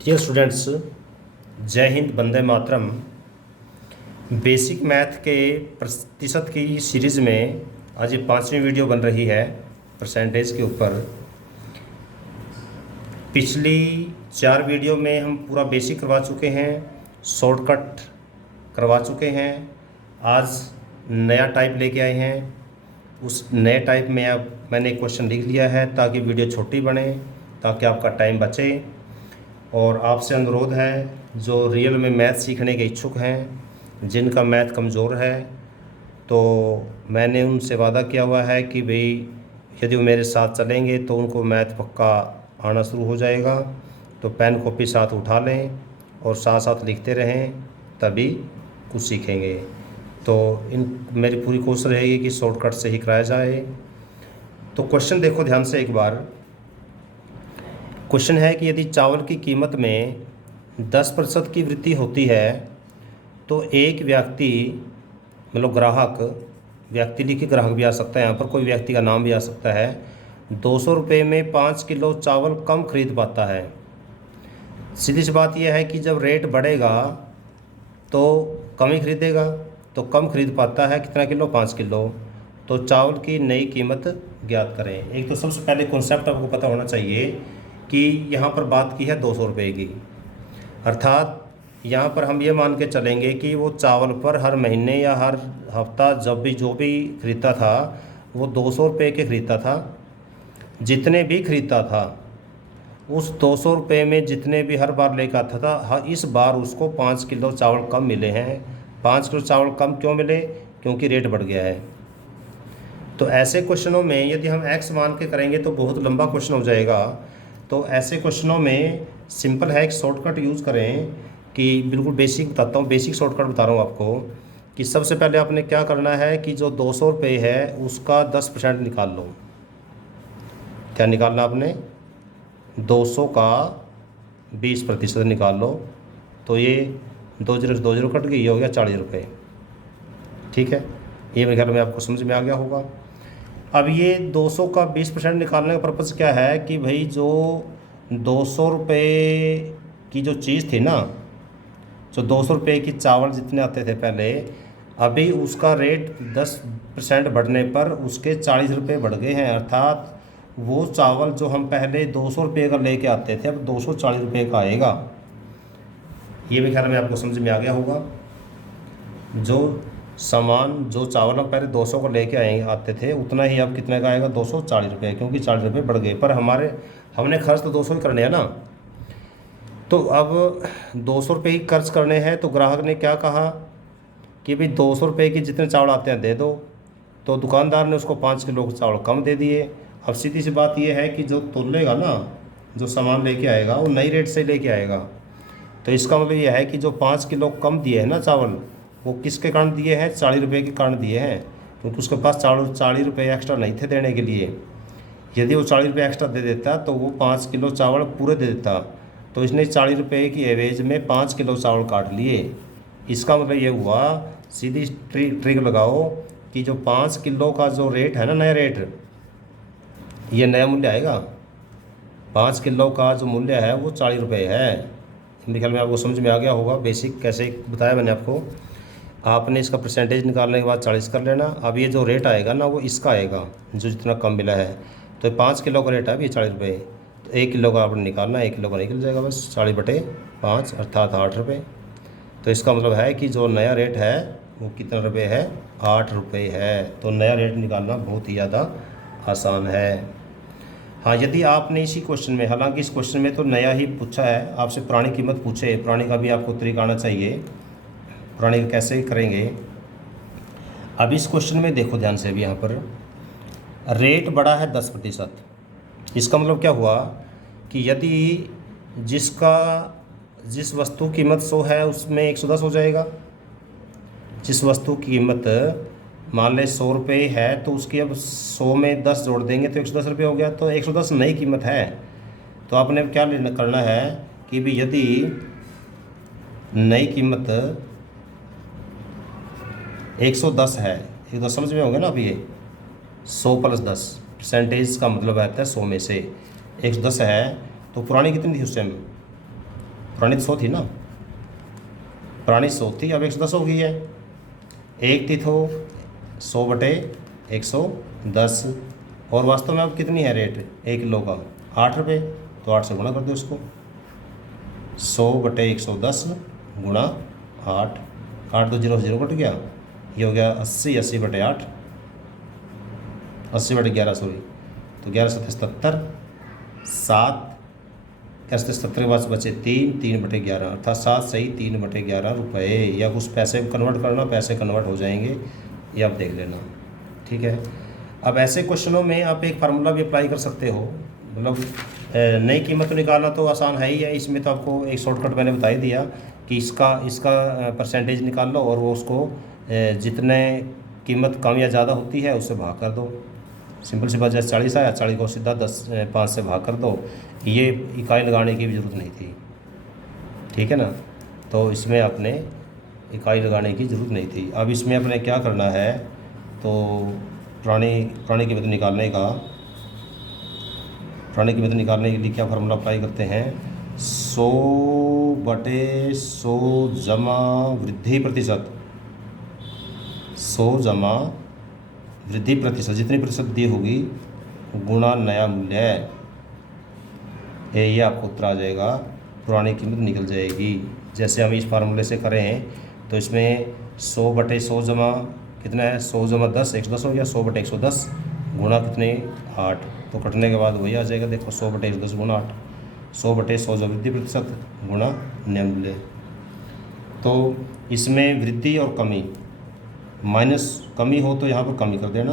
Dear students, जय Hind, Vande Mataram. Basic math के प्रतिशत की सीरीज़ में आज ये 5वीं वीडियो बन रही है परसेंटेज के ऊपर। पिछली 4 वीडियो में हम पूरा बेसिक करवा चुके हैं, शॉर्टकट करवा चुके हैं। आज नया टाइप लेके आए हैं। उस नए टाइप में अब मैंने क्वेश्चन लिख लिया है ताकि वीडियो छोटी बने, ताकि आपका टाइम बचे। और आपसे अनुरोध है, जो रियल में मैथ सीखने के इच्छुक हैं, जिनका मैथ कमज़ोर है, तो मैंने उनसे वादा किया हुआ है कि भाई यदि वो मेरे साथ चलेंगे तो उनको मैथ पक्का आना शुरू हो जाएगा। तो पेन कॉपी साथ उठा लें और साथ साथ लिखते रहें, तभी कुछ सीखेंगे। तो मेरी पूरी कोशिश रहेगी कि शॉर्टकट से ही कराया जाए। तो क्वेश्चन देखो ध्यान से एक बार। क्वेश्चन है कि यदि चावल की कीमत में 10% की वृद्धि होती है तो एक व्यक्ति, मतलब ग्राहक, व्यक्ति लिखिए, ग्राहक भी आ सकता है, यहाँ पर कोई व्यक्ति का नाम भी आ सकता है, 200 रुपये में 5 किलो चावल कम खरीद पाता है। सीधी सी बात यह है कि जब रेट बढ़ेगा तो कम ही खरीदेगा, तो कम खरीद पाता है कितना किलो? 5 किलो। तो चावल की नई कीमत ज्ञात करें। एक तो सबसे पहले कॉन्सेप्ट आपको पता होना चाहिए कि यहाँ पर बात की है 200 रुपये की, अर्थात यहाँ पर हम ये मान के चलेंगे कि वो चावल पर हर महीने या हर हफ्ता जब भी जो भी खरीदता था वो 200 रुपये के खरीदता था। जितने भी खरीदता था उस 200 रुपये में जितने भी हर बार लेकर आता था, इस बार उसको 5 किलो चावल कम मिले हैं। 5 किलो चावल कम क्यों मिले? क्योंकि रेट बढ़ गया है। तो ऐसे क्वेश्चनों में यदि हम एक्स मान के करेंगे तो बहुत लंबा क्वेश्चन हो जाएगा। तो ऐसे क्वेश्चनों में सिंपल है, एक शॉर्टकट यूज़ करें कि बिल्कुल बेसिक बताता हूँ, बेसिक शॉर्टकट बता रहा हूँ आपको कि सबसे पहले आपने क्या करना है कि जो 200 रुपये है उसका 10% निकाल लो। क्या निकालना आपने? 200 का 20% निकाल लो। तो ये 2 जीरो 2 जीरो कट गई, ये हो गया 40 रुपये। ठीक है, ये मेरे ख्याल में आपको समझ में आ गया होगा। अब ये 200 का 20% निकालने का पर्पज़ क्या है कि भाई जो 200 रुपये की जो चीज़ थी ना, जो 200 रुपये की चावल जितने आते थे पहले, अभी उसका रेट 10% बढ़ने पर उसके 40 रुपये बढ़ गए हैं। अर्थात वो चावल जो हम पहले 200 रुपये का लेके आते थे अब 240 रुपये का आएगा। ये भी ख्याल में आपको समझ में आ गया होगा। जो चावल हम पहले 200 को लेके आते थे उतना ही अब कितने का आएगा? 240 रुपये, क्योंकि 40 रुपये बढ़ गए। पर हमने खर्च तो 200 ही करने हैं ना। तो अब 200 रुपये ही खर्च करने हैं, तो ग्राहक ने क्या कहा कि भाई 200 रुपये की जितने चावल आते हैं दे दो। तो दुकानदार ने उसको 5 किलो चावल कम दे दिए। अब सीधी सी बात यह है कि जो तोलेगा ना, जो सामान लेके आएगा वो नई रेट से लेके आएगा। तो इसका मतलब यह है कि जो 5 किलो कम दिए हैं ना चावल, वो किसके कारण दिए हैं? 40 रुपये के कारण दिए हैं, क्योंकि उसके पास 40 रुपये एक्स्ट्रा नहीं थे देने के लिए। यदि वो 40 रुपये एक्स्ट्रा दे देता तो वो 5 किलो चावल पूरे दे देता। तो इसने 40 रुपये की एवरेज में 5 किलो चावल काट लिए। इसका मतलब ये हुआ, सीधी ट्रिक लगाओ कि जो 5 किलो का जो रेट है ना, नया रेट, ये नया मूल्य आएगा। 5 किलो का जो मूल्य है वो 40 रुपये है। मेरे ख्याल में आपको समझ में आ गया होगा। बेसिक कैसे बताया मैंने आपको। आपने इसका परसेंटेज निकालने के बाद 40 कर लेना। अब ये जो रेट आएगा ना वो इसका आएगा, जो जितना कम मिला है। तो 5 किलो का रेट है अभी 40 रुपये, तो 1 किलो का आपने निकालना, 1 किलो का निकल जाएगा बस 40/5 अर्थात 8 रुपये। तो इसका मतलब है कि जो नया रेट है वो कितना रुपये है? 8 रुपये है। तो नया रेट निकालना बहुत ही ज़्यादा आसान है। हाँ, यदि आपने इसी क्वेश्चन में, हालांकि इस क्वेश्चन में तो नया ही पूछा है, आपसे पुरानी कीमत पूछे, पुरानी का भी आपको तरीका आना चाहिए, पुरानी का कैसे करेंगे। अब इस क्वेश्चन में देखो ध्यान से, अभी यहाँ पर रेट बढ़ा है 10%। इसका मतलब क्या हुआ कि यदि जिस वस्तु की कीमत 100 है उसमें 110 हो जाएगा। जिस वस्तु की कीमत मान ले 100 रुपये है तो उसकी अब 100 में 10 जोड़ देंगे तो 110 रुपये हो गया। तो 110 नई कीमत है। तो आपने क्या करना है कि भी यदि नई कीमत 110 है, 110 समझ में होंगे ना। अभी ये 100 + 10 परसेंटेज का मतलब आता है 100 में से 110 है। तो पुरानी कितनी थी उस टाइम? पुरानी तो 100 थी ना, पुरानी 100 थी, अब 110 हो गई है। एक थी तो 100/110, और वास्तव में अब कितनी है रेट 1 किलो का? 8 रुपये। तो 8 से गुणा कर दो इसको, 100/110 गुणा 8, 8 2 0 0 कट गया, ये हो गया 80, 80/8, 80/11 सॉरी, तो 11 7 77, 7 कैसे 70 के बाद बचे 3, 3/11 अर्थात 7 सही 3/11 रुपये, या कुछ पैसे कन्वर्ट करना, पैसे कन्वर्ट हो जाएंगे, ये आप देख लेना, ठीक है। अब ऐसे क्वेश्चनों में आप एक फार्मूला भी अप्लाई कर सकते हो, मतलब नई कीमत निकालना तो आसान है ही है, इसमें तो आपको एक शॉर्टकट मैंने बता ही दिया कि इसका परसेंटेज निकाल लो, और वो उसको जितने कीमत कम या ज़्यादा होती है उससे भाग कर दो। सिंपल सी बात, जैसे 40 आया, 40 को सीधा 5 से भाग कर दो, ये इकाई लगाने की भी ज़रूरत नहीं थी, ठीक है ना। तो इसमें आपने इकाई लगाने की ज़रूरत नहीं थी। अब इसमें अपने क्या करना है, तो पुरानी कीमत निकालने के लिए क्या फार्मूला अप्लाई करते हैं, 100/100 जमा वृद्धि प्रतिशत, 100 जमा वृद्धि प्रतिशत, जितनी प्रतिशत दी होगी गुणा नया मूल्य, ये आपको उत्तर आ जाएगा, पुरानी कीमत निकल जाएगी। जैसे हम इस फार्मूले से करें तो इसमें 100/100 जमा कितना है, 100 जमा 10 110 हो गया, 100/110 गुणा कितने 8, तो कटने के बाद वही आ जाएगा, देखो 100/110 गुणा 8, 100/100 जो वृद्धि प्रतिशत गुणा नया मूल्य। तो इसमें वृद्धि और कमी, माइनस कमी हो तो यहाँ पर कमी कर देना,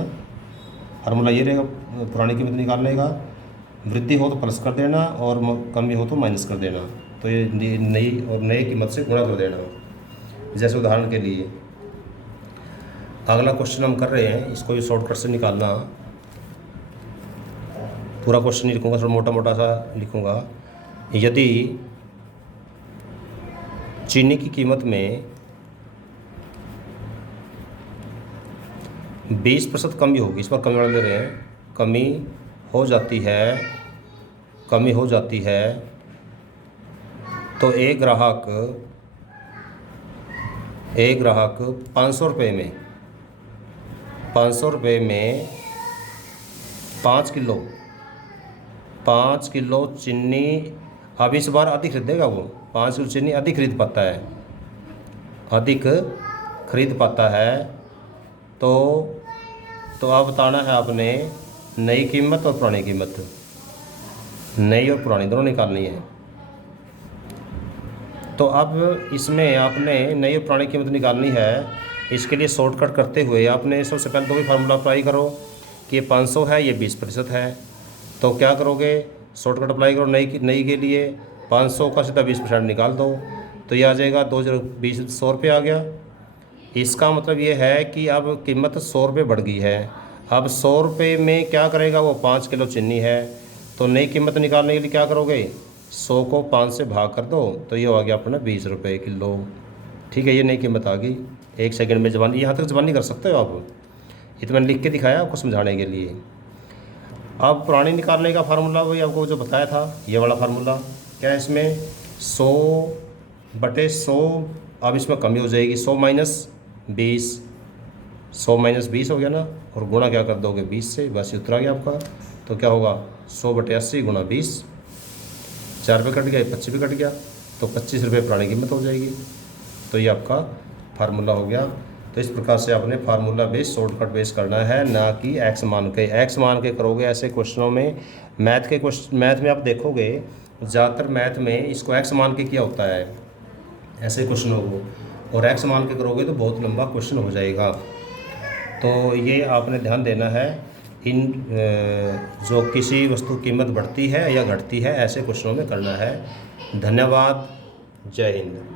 फार्मूला ये रहेगा पुरानी कीमत निकालने का, वृद्धि हो तो प्लस कर देना और कमी हो तो माइनस कर देना, तो ये नई कीमत से गुणा कर देना। जैसे उदाहरण के लिए अगला क्वेश्चन हम कर रहे हैं, इसको भी शॉर्टकट से निकालना, पूरा क्वेश्चन नहीं लिखूँगा, थोड़ा मोटा मोटा सा लिखूँगा। यदि चीनी की कीमत में 20% कमी होगी, इस पर कमी वाला ले रहे हैं, कमी हो जाती है तो एक ग्राहक 500 रुपये में 5 किलो चीनी, अब इस बार अधिक खरीदेगा, वो 5 किलो चीनी अधिक खरीद पाता है, तो आप बताना है आपने नई कीमत और पुरानी कीमत, नई और पुरानी दोनों निकालनी है। तो अब इसमें आपने नई और पुरानी कीमत निकालनी है, इसके लिए शॉर्टकट करते हुए आपने सबसे पहले तो भी फार्मूला अप्लाई करो कि ये 500 है, ये 20% है, तो क्या करोगे, शॉर्टकट अप्लाई करो नई के लिए, 500 का सीधा 20% निकाल दो, तो ये आ जाएगा 2020 100 रुपये आ गया। इसका मतलब ये है कि अब कीमत 100 रुपये बढ़ गई है। अब 100 रुपये में क्या करेगा, वो 5 किलो चीनी है, तो नई कीमत निकालने के लिए क्या करोगे, 100 को 5 से भाग कर दो, तो ये हो गया अपना 20 रुपये किलो, ठीक है। ये नई कीमत आ गई। 1 सेकंड में जबानी, यहाँ तक जबानी कर सकते हो आप, ये तो मैंने लिख के दिखाया आपको समझाने के लिए। अब पुरानी निकालने का फार्मूला वही आपको जो बताया था, ये वाला फार्मूला क्या है, इसमें 100/100, अब इसमें कमी हो जाएगी, 100 - 20, 100 - 20 हो गया ना, और गुणा क्या कर दोगे 20 से, बस ये उतरा गया आपका। तो क्या होगा 100/80 गुणा 20, 4 रुपये कट गया, 25 भी कट गया, तो 25 रुपये पुरानी कीमत हो जाएगी। तो ये आपका फार्मूला हो गया। तो इस प्रकार से आपने फार्मूला बेस शॉर्टकट बेस करना है, ना कि एक्स मान के करोगे ऐसे क्वेश्चनों में। मैथ में आप देखोगे ज़्यादातर मैथ में इसको एक्स मान के किया होता है ऐसे क्वेश्चनों को, और एक्स मान के करोगे तो बहुत लंबा क्वेश्चन हो जाएगा। तो ये आपने ध्यान देना है, इन जो किसी वस्तु की कीमत बढ़ती है या घटती है ऐसे क्वेश्चनों में करना है। धन्यवाद, जय हिंद।